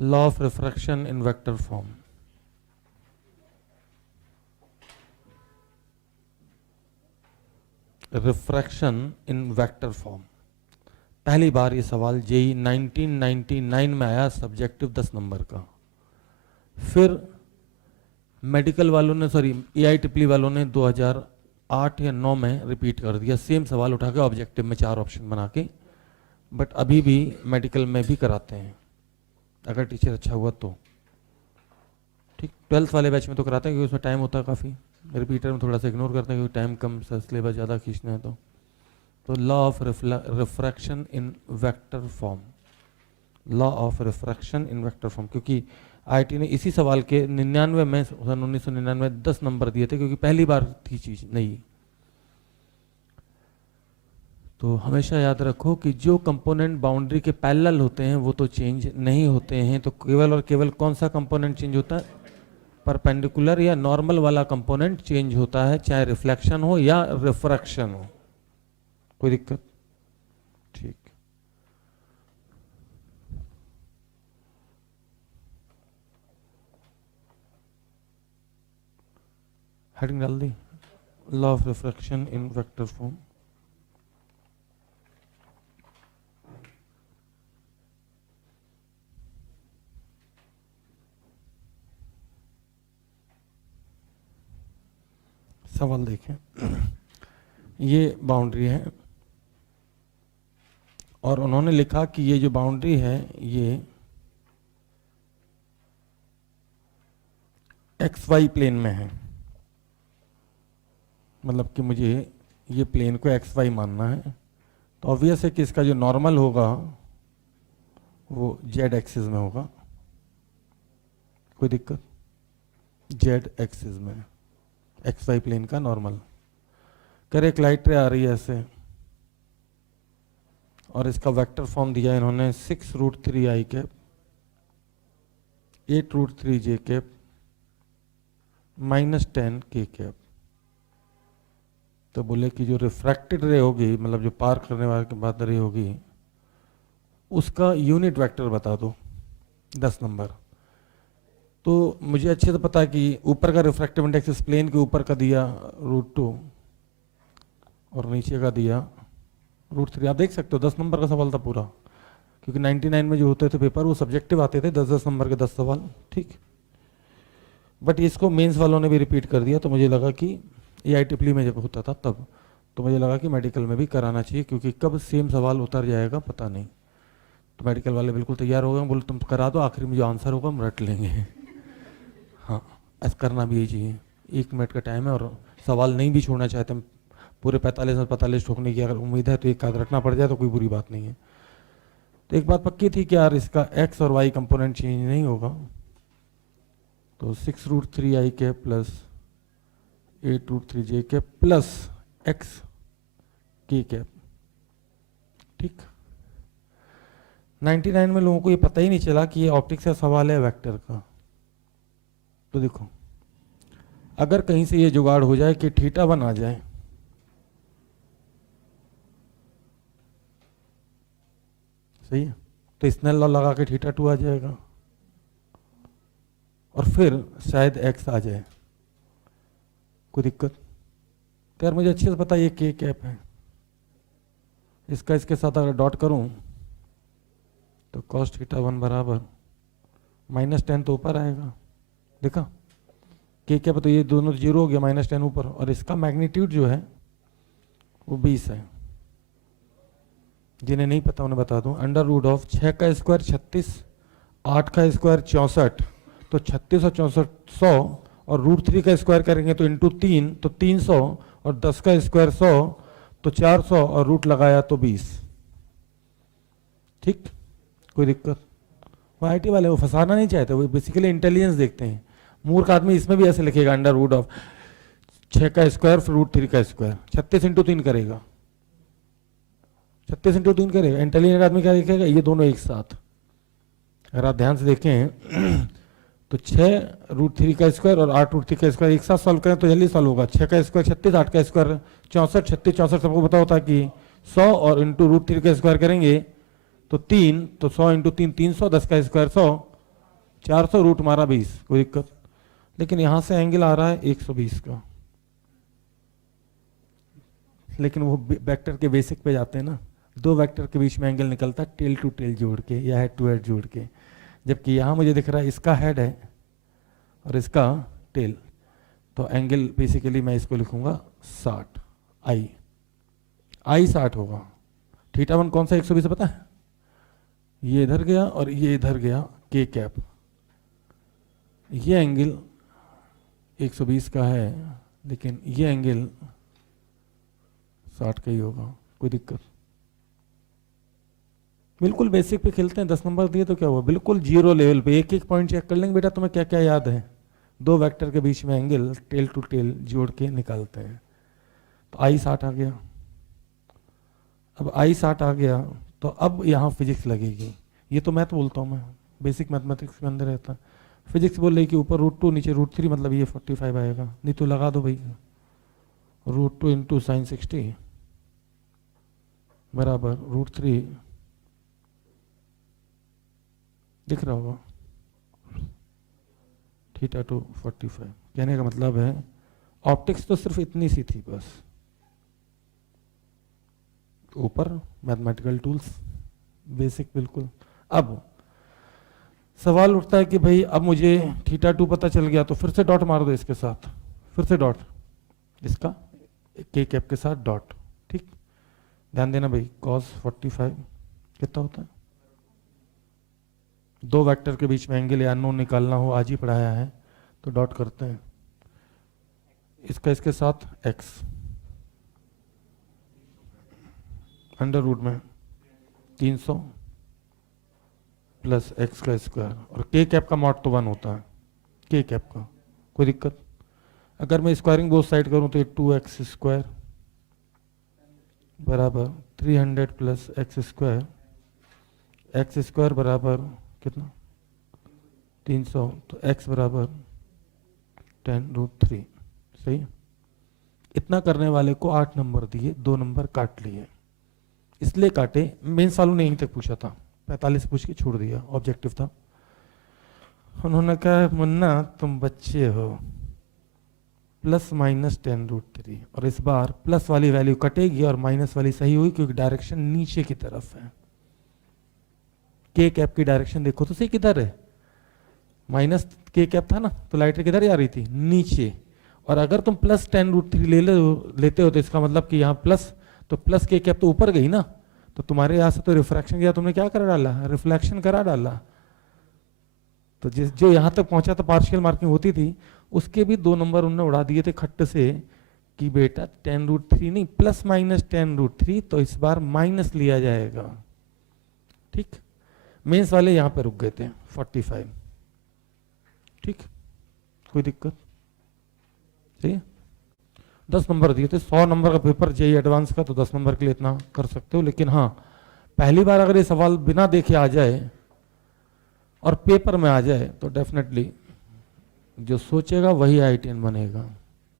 Law of refraction in vector form. Refraction in vector form, पहली बार ये सवाल JEE 1999 में आया, सब्जेक्टिव 10 नंबर का। फिर मेडिकल वालों ने, सॉरी AIEEE वालों ने 2008 या 9 में रिपीट कर दिया, सेम सवाल उठा के ऑब्जेक्टिव में 4 ऑप्शन बना के। बट अभी भी मेडिकल में भी कराते हैं, अगर टीचर अच्छा हुआ तो। ठीक, 12th वाले बैच में तो कराते हैं क्योंकि उसमें टाइम होता है काफ़ी। रिपीटर में थोड़ा सा इग्नोर करते हैं क्योंकि टाइम कम, सिलेबस ज़्यादा खींचना है। तो law of refraction in vector form, law of refraction in vector form, क्योंकि IIT ने इसी सवाल के 99 में, सन 1999 में 10 नंबर दिए थे, क्योंकि पहली बार थी चीज नहीं। तो हमेशा याद रखो कि जो कंपोनेंट बाउंड्री के पैरेलल होते हैं वो तो चेंज नहीं होते हैं। तो केवल और केवल कौन सा कंपोनेंट चेंज होता है? परपेंडिकुलर या नॉर्मल वाला कंपोनेंट चेंज होता है, चाहे रिफ्लेक्शन हो या रिफ्रैक्शन हो। कोई दिक्कत? ठीक, हेडिंग डाल दी, law of refraction in vector form. सवाल देखें, ये बाउंड्री है और उन्होंने लिखा कि ये जो बाउंड्री है ये XY प्लेन में है। मतलब कि मुझे ये प्लेन को XY मानना है, तो ऑब्वियस है कि इसका जो नॉर्मल होगा वो Z एक्सिस में होगा। कोई दिक्कत? Z एक्सिस में XY प्लेन का नॉर्मल। कर एक लाइट रे आ रही है ऐसे, और इसका वेक्टर फॉर्म दिया इन्होंने 6√3i cap 8√3j cap -10k cap. तो बोले कि जो रिफ्रैक्टेड रे होगी, मतलब जो पार करने वाले के बाद रे होगी, उसका यूनिट वेक्टर बता दो 10 नंबर। तो मुझे अच्छे से पता है कि ऊपर का रिफ्रैक्टिव इंडेक्स इस प्लेन के ऊपर का दिया √2 और नीचे का दिया √3। आप देख सकते हो 10 नंबर का सवाल था पूरा, क्योंकि 99 में जो होते थे पेपर वो सब्जेक्टिव आते थे, 10-10 नंबर के 10 सवाल। ठीक, बट इसको मेंस वालों ने भी रिपीट कर दिया, तो मुझे लगा कि AIEEE में जब होता था तब, तो मुझे लगा कि मेडिकल में भी कराना चाहिए, क्योंकि कब सेम सवाल उतर जाएगा पता नहीं। तो मेडिकल वाले बिल्कुल तैयार हो गए, बोले तुम करा दो, आखिरी में जो आंसर होगा हम रट लेंगे। हाँ, ऐसा करना भी यही चाहिए। 1 मिनट का टाइम है और सवाल नहीं भी छोड़ना चाहते हम, पूरे 45 ठोकने की अगर उम्मीद है तो एक आध रटना पड़ जाए तो कोई बुरी बात नहीं है। तो एक बात पक्की थी कि यार इसका x और y कंपोनेंट चेंज नहीं होगा, तो 6√3i cap plus 8√3j cap plus x k cap. ठीक, 99 में लोगों को ये पता ही नहीं चला कि ये ऑप्टिक्स का सवाल है वेक्टर का। तो देखो, अगर कहीं से ये जुगाड़ हो जाए कि θ1 आ जाए, सही है, तो स्नेल लॉ लगा के θ2 आ जाएगा, और फिर शायद x आ जाए। कोई दिक्कत? तो यार मुझे अच्छे से पता ये k कैप है, इसका इसके साथ अगर डॉट करूं तो cos θ1 बराबर -10 तो ऊपर आएगा। देखा k कैप, तो ये दोनों 0 हो गया, -10 ऊपर, और इसका मैग्नीट्यूड जो है वो 20 है। जिन्हें नहीं पता उन्हें बता दूं, √6 का स्क्वायर 36, 8 का स्क्वायर 64, तो 36 और 64 100, और √3 का स्क्वायर करेंगे तो इंटू 3 तो 300, और 10 का स्क्वायर 100 तो 400, और रूट लगाया तो 20। ठीक, कोई दिक्कत? वो IIT वाले वो फंसाना नहीं चाहते, वो बेसिकली इंटेलिजेंस देखते हैं। मूर्ख आदमी इसमें भी ऐसे लिखेगा, √6 का स्क्वायर फिर √3 का स्क्वायर, 36 इंटू 3 करेगा, 36 इंटू 3 करेगा। इंटेलिजेंट आदमी क्या लिखेगा? ये दोनों एक साथ। अगर आप ध्यान से देखें तो 6√3 का स्क्वायर और 8√3 का स्क्वायर एक साथ सॉल्व करें तो जल्दी सॉल्व होगा। 6 का स्क्वायर 36, 8 का स्क्वायर 64, 36 64 सबको पता होता है कि 100, और इंटू √3 का स्क्वायर करेंगे तो 3, तो 100 इंटू 3 300, 10 का स्क्वायर 100, 400 रूट मारा 20, कोई दिक्कत। लेकिन यहाँ से एंगल आ रहा है 120 का, लेकिन वो वेक्टर के बेसिक पे जाते हैं ना, दो वेक्टर के बीच में एंगल निकलता है टेल टू टेल जोड़ के या हेड टू हेड जोड़ के, जबकि यहाँ मुझे दिख रहा है इसका हेड है और इसका टेल, तो एंगल बेसिकली मैं इसको लिखूंगा 60, आई 60 होगा। थीटा 1 कौन सा 120 पता है, ये इधर गया और ये इधर गया, के कैप, ये एंगल 120 का है, लेकिन ये एंगल 60 का ही होगा, कोई दिक्कत। बिल्कुल बेसिक पे खेलते हैं, 10 नंबर दिए तो क्या हुआ, बिल्कुल जीरो लेवल पे एक एक पॉइंट चेक कर लेंगे बेटा, तुम्हें क्या क्या याद है, दो वेक्टर के बीच में एंगल टेल टू टेल जोड़ के निकालते हैं। तो आई 60 आ गया, अब आई 60 आ गया तो अब यहाँ फिजिक्स लगेगी, ये तो मैथ बोलता हूँ मैं, बेसिक मैथमेटिक्स के अंदर रहता है। फिजिक्स बोल रही कि ऊपर √2 नीचे √3, मतलब ये 45 आएगा, नहीं तो लगा दो भाई, √2 इंटू साइन 60 बराबर √3, दिख रहा होगा, थीटा 2 45। कहने का मतलब है ऑप्टिक्स तो सिर्फ इतनी सी थी बस, ऊपर मैथमेटिकल टूल्स बेसिक बिल्कुल। अब सवाल उठता है कि भाई अब मुझे थीटा 2 पता चल गया, तो फिर से डॉट मार दो इसके साथ, फिर से डॉट, इसका के कैप के साथ डॉट, ठीक। ध्यान देना भाई, cos 45 कितना होता है, दो वेक्टर के बीच में एंगल या अननोन निकालना हो, आज ही पढ़ाया है, तो डॉट करते हैं, इसका इसके साथ x, अंडर रूट में 300 प्लस x का स्क्वायर, और के कैप का मॉड तो 1 होता है, के कैप का, कोई दिक्कत। अगर मैं स्क्वायरिंग बोथ साइड करूं तो ये 2x स्क्वायर बराबर 300 प्लस x स्क्वायर बराबर कितना 300, तो x बराबर 10√3, सही। इतना करने वाले को 8 नंबर दिए, 2 नंबर काट लिए, इसलिए काटे, मेंस वालों ने यहीं तक पूछा था, 45 पूछ के छोड़ दिया, ऑब्जेक्टिव था। उन्होंने कहा मुन्ना तुम बच्चे हो, ±10√3, और इस बार प्लस वाली वैल्यू कटेगी और माइनस वाली सही हुई, क्योंकि डायरेक्शन नीचे की तरफ है, के कैप की डायरेक्शन देखो तो सही किधर है, माइनस के कैप था ना, तो लाइट किधर आ रही थी, नीचे, और अगर तुम +10√3 लेते हो तो इसका मतलब कि यहाँ प्लस, तो प्लस के कैप तो ऊपर गई ना, तो तुम्हारे यहाँ से तो रिफ्रैक्शन गया, तुमने क्या करा डाला, रिफ्लेक्शन करा डाला, तो जो यहाँ तक पहुंचा तो पार्शियल मार्किंग होती थी, उसके भी 2 नंबर उन्होंने उड़ा दिए थे खट्ट से, कि बेटा 10√3 नहीं, ±10√3, तो इस बार माइनस लिया जाएगा, ठीक। मेंस वाले यहाँ पे रुक गए थे 45, ठीक, कोई दिक्कत, सही है। 10 नंबर दिए थे, 100 नंबर का पेपर जेईई एडवांस का, तो 10 नंबर के लिए इतना कर सकते हो, लेकिन हाँ पहली बार अगर ये सवाल बिना देखे आ जाए और पेपर में आ जाए तो डेफिनेटली जो सोचेगा वही IITian बनेगा।